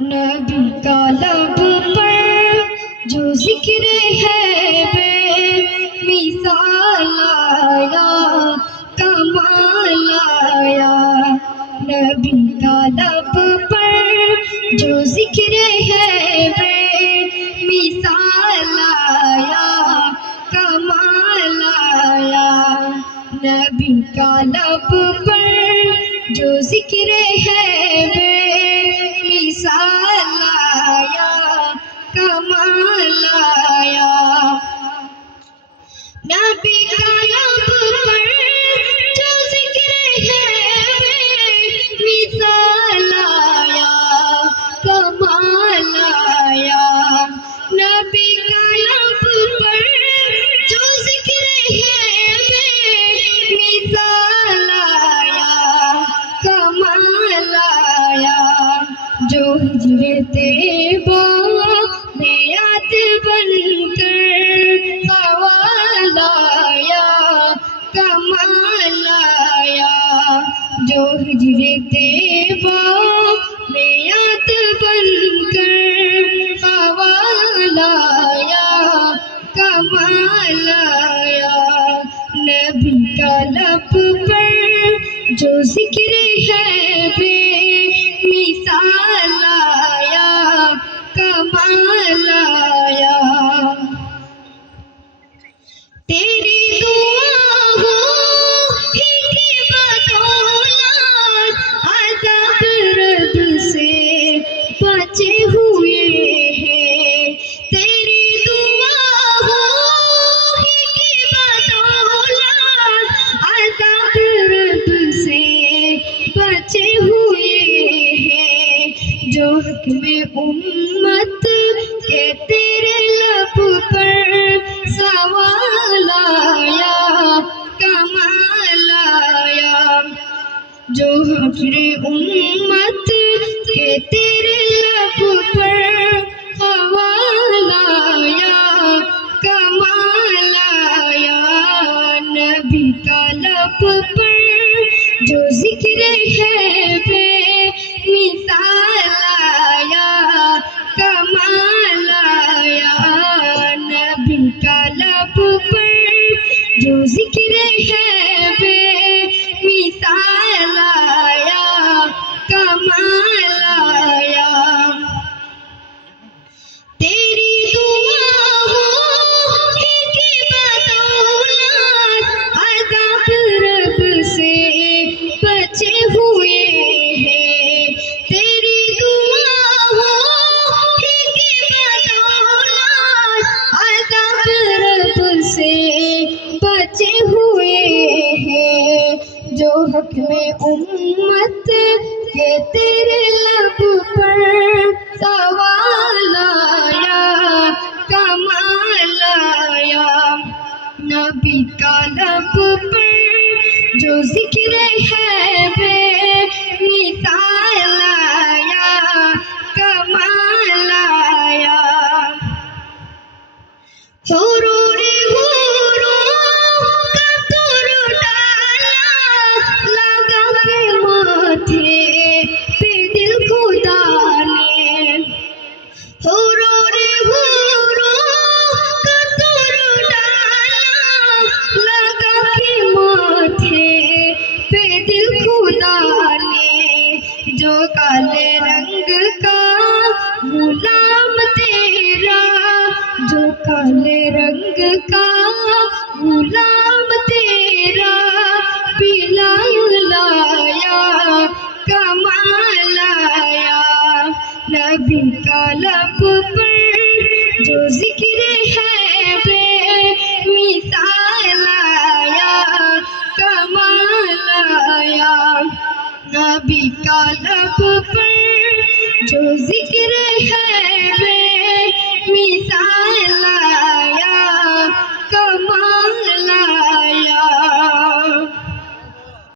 نبی کا لب پر جو ذکر ہے بے مثال آیا، کمال آیا۔ نبی کا لب پر جو ذکر ہے بے مثال آیا، کمال آیا۔ نبی کا لب پر جو ذکر ہے بے مثال آیا، کمال آیا۔ نبی کا لب پر جو ذکر ہے بے مثال آیا، کمال آیا۔ نبی کا لب پر جو ذکر ہے بے مثال آیا، کمال آیا۔ جو ہجر طیبہ میں یاد بن کر سوال آیا، کمال آیا۔ جو ہجر طیبہ میں یاد بن کر سوال آیا، کمال آیا۔ نبی کا لب پر جو ذکر ہے بے مثال آیا، کمال آیا۔ تیری دعاؤں ہی کی بدولت عذاب رب سے بچے ہوئے ہیں۔ تیری دعاؤں ہی کی بدولت عذاب رب سے بچے ہوئے ہیں۔ جو حکم امت کے تیرے لب پر سوال آیا، کمال آیا۔ جو حکم امت کے تیرے لب پر سوال آیا، کمال آیا۔ نبی کا لب پر جو ذکر ہے بے مثال آیا، کمال آیا۔ نبی کا لب پر جو ذکر ہے بے مثال آیا، کمال آیا۔ تیری دعاؤں ہی کی بدولت عذاب رب سے بچے ہوئے ہیں۔ تیری دعاؤں ہی کی بدولت عذاب رب سے بچے ہوئے ہیں۔ جو حکم امت کے تیرے لب پر سوال آیا، کمال آیا۔ نبی کا لب پر جو ذکر ہے بے مثال آیا، کمال آیا۔ حرور کا تور ڈالا لگا کے ماتھے پہ دل خدا نے۔ حرور کا تور ڈالا لگا کے ماتھے پہ دل خدا نے۔ جو کالے رنگ کا غلام تیرا، جو کالے رنگ کا غلام تیرا بلال آیا، کمال آیا۔ نبی کا لب پر جو ذکر ہے بے مثال آیا، کمال آیا۔ نبی کا لب پر جو ذکر ہے